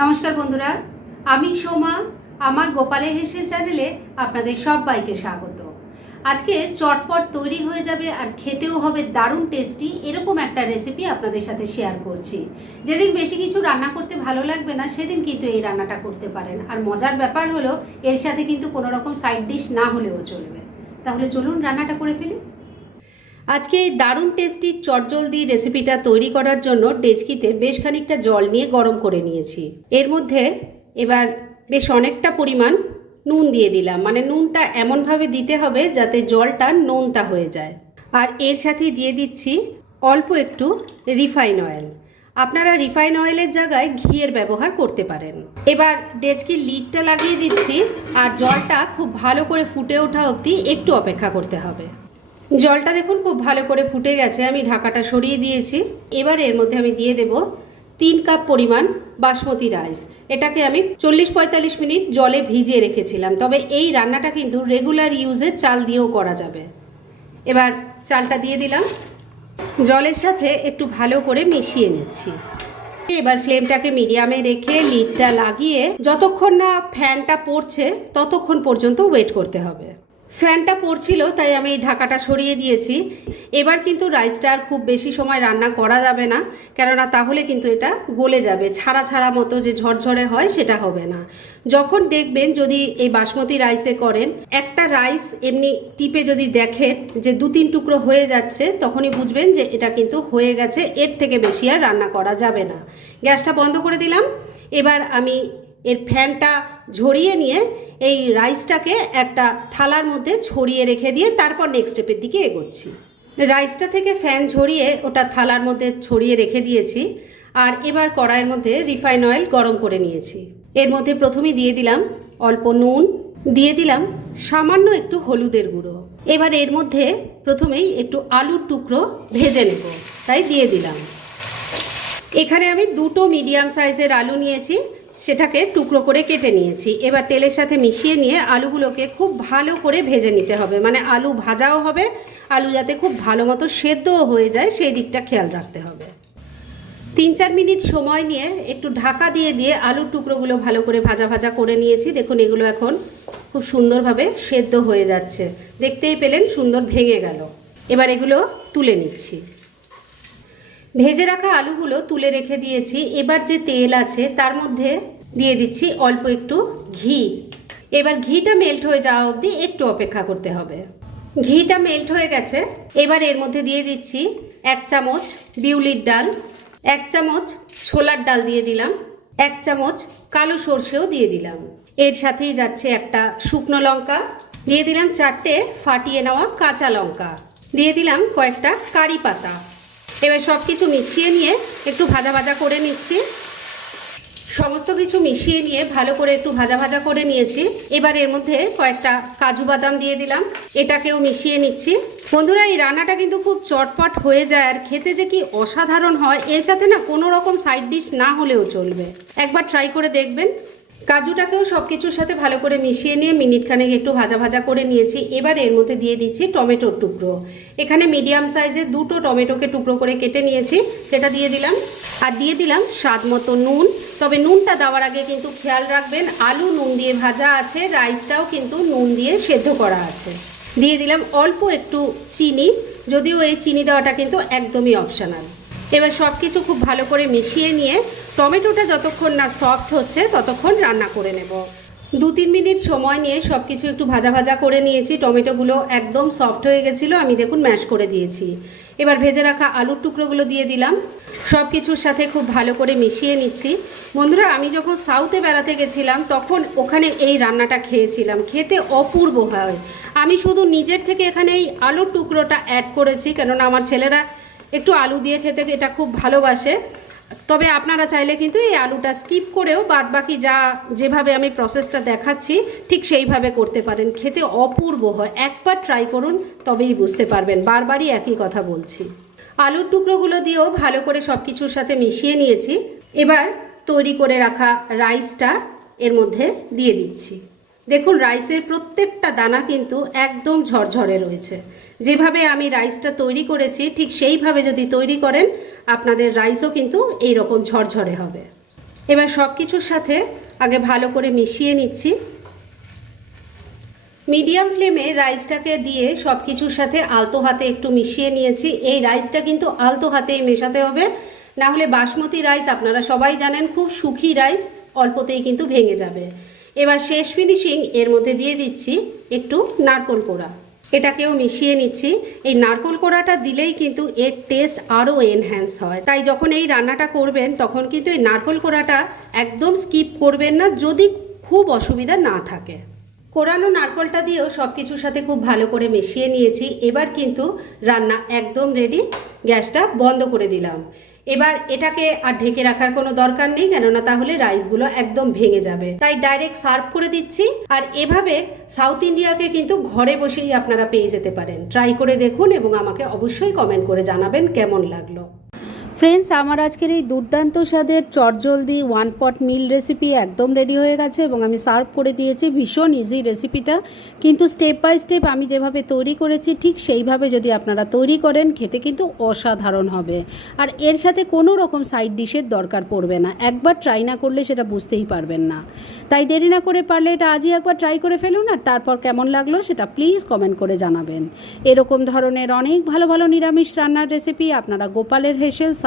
নমস্কার বন্ধুরা, আমি সোমা, আমার গোপালে হেসে চ্যানেলে আপনাদের সবাইকে স্বাগত। আজকে চটপট তৈরি হয়ে যাবে আর খেতেও হবে দারুণ টেস্টি এরকম একটা রেসিপি আপনাদের সাথে শেয়ার করছি। যেদিন বেশি কিছু রান্না করতে ভালো লাগবে না, সেদিন কিন্তু এই রান্নাটা করতে পারেন। আর মজার ব্যাপার হলো, এর সাথে কিন্তু কোনো রকম সাইড ডিশ না হলেও চলবে। তাহলে চলুন রান্নাটা করে ফেলি। আজকে এই দারুণ টেস্টি চটজলদি রেসিপিটা তৈরি করার জন্য ডেচকিতে বেশ খানিকটা জল নিয়ে গরম করে নিয়েছি। এর মধ্যে এবার বেশ অনেকটা পরিমাণ নুন দিয়ে দিলাম। মানে নুনটা এমনভাবে দিতে হবে যাতে জলটা নোনতা হয়ে যায়। আর এর সাথে দিয়ে দিচ্ছি অল্প একটু রিফাইন অয়েল। আপনারা রিফাইন অয়েলের জায়গায় ঘিয়ের ব্যবহার করতে পারেন। এবার ডেচকির লিডটা লাগিয়ে দিচ্ছি আর জলটা খুব ভালো করে ফুটে ওঠা অবধি একটু অপেক্ষা করতে হবে। জলটা দেখুন খুব ভালো করে ফুটে গেছে, আমি ঢাকাটা সরিয়ে দিয়েছি। এবার এর মধ্যে আমি দিয়ে দেব তিন কাপ পরিমাণ বাসমতি রাইস। এটাকে আমি চল্লিশ পঁয়তাল্লিশ মিনিট জলে ভিজিয়ে রেখেছিলাম, তবে এই রান্নাটা কিন্তু রেগুলার ইউজে চাল দিয়েও করা যাবে। এবার চালটা দিয়ে দিলাম। জলের সাথে একটু ভালো করে মিশিয়ে নিচ্ছি। এবার ফ্লেমটাকে মিডিয়ামে রেখে লিডটা লাগিয়ে যতক্ষণ না ফ্যানটা পড়ছে, ততক্ষণ পর্যন্ত ওয়েট করতে হবে। ফ্যানটা পড়ছিল, তাই আমি ঢাকাটা সরিয়ে দিয়েছি। এবার কিন্তু রাইসটা আর খুব বেশি সময় রান্না করা যাবে না, কেননা তাহলে কিন্তু এটা গলে যাবে। ছাড়া ছাড়া মতো যে ঝরঝরে হয়, সেটা হবে না। যখন দেখবেন যদি এই বাসমতি রাইসে করেন, একটা রাইস এমনি টিপে যদি দেখেন যে দু তিন টুকরো হয়ে যাচ্ছে, তখনই বুঝবেন যে এটা কিন্তু হয়ে গেছে, এর থেকে বেশি আর রান্না করা যাবে না। গ্যাসটা বন্ধ করে দিলাম। এবার আমি এর ফ্যানটা ঝরিয়ে নিয়ে এই রাইসটাকে একটা থালার মধ্যে ছড়িয়ে রেখে দিয়ে তারপর নেক্সট স্টেপের দিকে এগোচ্ছি। রাইসটা থেকে ফ্যান ঝরিয়ে ওটা থালার মধ্যে ছড়িয়ে রেখে দিয়েছি আর এবার কড়াইয়ের মধ্যে রিফাইন অয়েল গরম করে নিয়েছি। এর মধ্যে প্রথমেই দিয়ে দিলাম অল্প নুন, দিয়ে দিলাম সামান্য একটু হলুদের গুঁড়ো। এবার এর মধ্যে প্রথমেই একটু আলুর টুকরো ভেজে নেব, তাই দিয়ে দিলাম। এখানে আমি দুটো মিডিয়াম সাইজের আলু নিয়েছি। সেটাকে টুকরো করে কেটে নিয়েছি। এবার তেলের সাথে মিশিয়ে নিয়ে আলুগুলোকে খুব ভালো করে ভেজে নিতে হবে। মানে আলু ভাজাও হবে, আলু যাতে খুব ভালো মতো সেদ্ধও হয়ে যায়, সেই দিকটা খেয়াল রাখতে হবে। তিন চার মিনিট সময় নিয়ে একটু ঢাকা দিয়ে দিয়ে আলুর টুকরোগুলো ভালো করে ভাজা ভাজা করে নিয়েছি। দেখুন, এগুলো এখন খুব সুন্দরভাবে সেদ্ধ হয়ে যাচ্ছে। দেখতেই পেলেন সুন্দর ভেঙে গেল। এবার এগুলো তুলে নিচ্ছি। ভেজে রাখা আলুগুলো তুলে রেখে দিয়েছি। এবার যে তেল আছে, তার মধ্যে দিয়ে দিচ্ছি অল্প একটু ঘি। এবার ঘিটা মেল্ট হয়ে যাওয়া অবধি একটু অপেক্ষা করতে হবে। ঘিটা মেল্ট হয়ে গেছে। এবার এর মধ্যে দিয়ে দিচ্ছি এক চামচ বিউলির ডাল, এক চামচ ছোলার ডাল দিয়ে দিলাম, এক চামচ কালো সর্ষেও দিয়ে দিলাম। এর সাথেই যাচ্ছে একটা শুকনো লঙ্কা, দিয়ে দিলাম চারটে ফাটিয়ে নেওয়া কাঁচা লঙ্কা, দিয়ে দিলাম কয়েকটা কারি পাতা। এবার সব কিছু মিশিয়ে নিয়ে একটু ভাজা ভাজা করে নিচ্ছি। সমস্ত কিছু মিশিয়ে নিয়ে ভালো করে একটু ভাজা ভাজা করে নিয়েছি। এবার এর মধ্যে কয়েকটা কাজু বাদাম দিয়ে দিলাম। এটাকেও মিশিয়ে নিচ্ছি। বন্ধুরা, এই রান্নাটা কিন্তু খুব চটপট হয়ে যায় আর খেতে যে কি অসাধারণ হয়, এর সাথে না কোনো রকম সাইড ডিশ না হলেও চলবে। একবার ট্রাই করে দেখবেন। কাজুটাকেও সব কিছুর সাথে ভালো করে মিশিয়ে নিয়ে মিনিট খানেক একটু ভাজা ভাজা করে নিয়েছি। এবার এর মধ্যে দিয়ে দিচ্ছি টমেটোর টুকরো। এখানে মিডিয়াম সাইজের দুটো টমেটোকে টুকরো করে কেটে নিয়েছি সেটা দিয়ে দিলাম। আর দিয়ে দিলাম স্বাদ মতো নুন। তবে নুনটা দেওয়ার আগে কিন্তু খেয়াল রাখবেন, আলু নুন দিয়ে ভাজা আছে, রাইসটাও কিন্তু নুন দিয়ে সেদ্ধ করা আছে। দিয়ে দিলাম অল্প একটু চিনি, যদিও এই চিনি দেওয়াটা কিন্তু একদমই অপশনাল এবার সব কিছু খুব ভালো করে মিশিয়ে নিয়ে টমেটোটা যতক্ষণ না সফট হচ্ছে ততক্ষণ রান্না করে নেব। দু তিন মিনিট সময় নিয়ে সব কিছু একটু ভাজা ভাজা করে নিয়েছি। টমেটোগুলো একদম সফট হয়ে গেছিল, আমি দেখুন ম্যাশ করে দিয়েছি। এবার ভেজে রাখা আলুর টুকরোগুলো দিয়ে দিলাম। সব কিছুর সাথে খুব ভালো করে মিশিয়ে নিচ্ছি। বন্ধুরা, আমি যখন সাউথে বেড়াতে গেছিলাম, তখন ওখানে এই রান্নাটা খেয়েছিলাম। খেতে অপূর্ব হয়। আমি শুধু নিজের থেকে এখানে এই আলুর টুকরোটা অ্যাড করেছি, কেননা আমার ছেলেরা একটু আলু দিয়ে খেতে এটা খুব ভালোবাসে। তবে আপনারা চাইলে কিন্তু এই আলুটা স্কিপ করেও বাদ বাকি যা যেভাবে আমি প্রসেসটা দেখাচ্ছি, ঠিক সেইভাবে করতে পারেন। খেতে অপূর্ব হয়। একবার ট্রাই করুন, তবেই বুঝতে পারবেন। বারবারই একই কথা বলছি। আলুর টুকরোগুলো দিয়েও ভালো করে সব কিছুর সাথে মিশিয়ে নিয়েছি। এবার তৈরি করে রাখা রাইসটা এর মধ্যে দিয়ে দিচ্ছি। দেখুন, রাইসের প্রত্যেকটা দানা কিন্তু একদম ঝরঝরে রয়েছে। যেভাবে আমি রাইসটা তৈরি করেছি, ঠিক সেইভাবে যদি তৈরি করেন, আপনাদের রাইসও কিন্তু এই রকম ঝরঝরে হবে। এবার সব কিছুর সাথে আগে ভালো করে মিশিয়ে নিচ্ছি। মিডিয়াম ফ্লেমে রাইসটাকে দিয়ে সব কিছুর সাথে আলতো হাতে একটু মিশিয়ে নিয়েছি। এই রাইসটা কিন্তু আলতো হাতেই মেশাতে হবে। না হলে বাসমতি রাইস, আপনারা সবাই জানেন, খুব সুখী রাইস অল্পতেই কিন্তু ভেঙে যাবে। এবার শেষ ফিনিশিং এর মধ্যে দিয়ে দিচ্ছি একটু নারকোল কোড়া। এটাকেও মিশিয়ে নিচ্ছি। এই নারকোল কোড়াটা দিলেই কিন্তু এর টেস্ট আরও এনহ্যান্স হয়। তাই যখন এই রান্নাটা করবেন, তখন কিন্তু এই নারকোল কোড়াটা একদম স্কিপ করবেন না, যদি খুব অসুবিধা না থাকে। কোরানো নারকলটা দিয়েও সব কিছুর সাথে খুব ভালো করে মিশিয়ে নিয়েছি। এবার কিন্তু রান্না একদম রেডি গ্যাসটা বন্ধ করে দিলাম। এবার এটাকে আর ঢেকে রাখার কোনো দরকার নেই, কেননা তাহলে রাইসগুলো একদম ভেঙে যাবে। তাই ডাইরেক্ট সার্ভ করে দিচ্ছি, আর এভাবে সাউথ ইন্ডিয়াকে কিন্তু ঘরে বসেই আপনারা পেয়ে যেতে পারেন। ট্রাই করে দেখুন এবং আমাকে অবশ্যই কমেন্ট করে জানাবেন কেমন লাগল। ফ্রেন্ডস আমার আজকের এই দুর্দান্ত স্বাদের চটজলদি ওয়ান পট মিল রেসিপি একদম রেডি হয়ে গেছে এবং আমি সার্ভ করে দিয়েছি ভীষণ ইজি রেসিপিটা কিন্তু স্টেপ বাই স্টেপ আমি যেভাবে তৈরি করেছি, ঠিক সেইভাবে যদি আপনারা তৈরি করেন, খেতে কিন্তু অসাধারণ হবে। আর এর সাথে কোনো রকম সাইড ডিশের দরকার পড়বে না। একবার ট্রাই না করলে সেটা বুঝতেই পারবেন না। তাই দেরি না করে পারলে এটা আজই একবার ট্রাই করে ফেলুন আর তারপর কেমন লাগল সেটা প্লিজ কমেন্ট করে জানাবেন। এরকম ধরনের অনেক ভালো ভালো নিরামিষ রান্নার রেসিপি আপনারা গোপালের হেসেল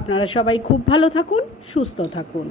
আপনারা সবাই খুব ভালো থাকুন সুস্থ থাকুন।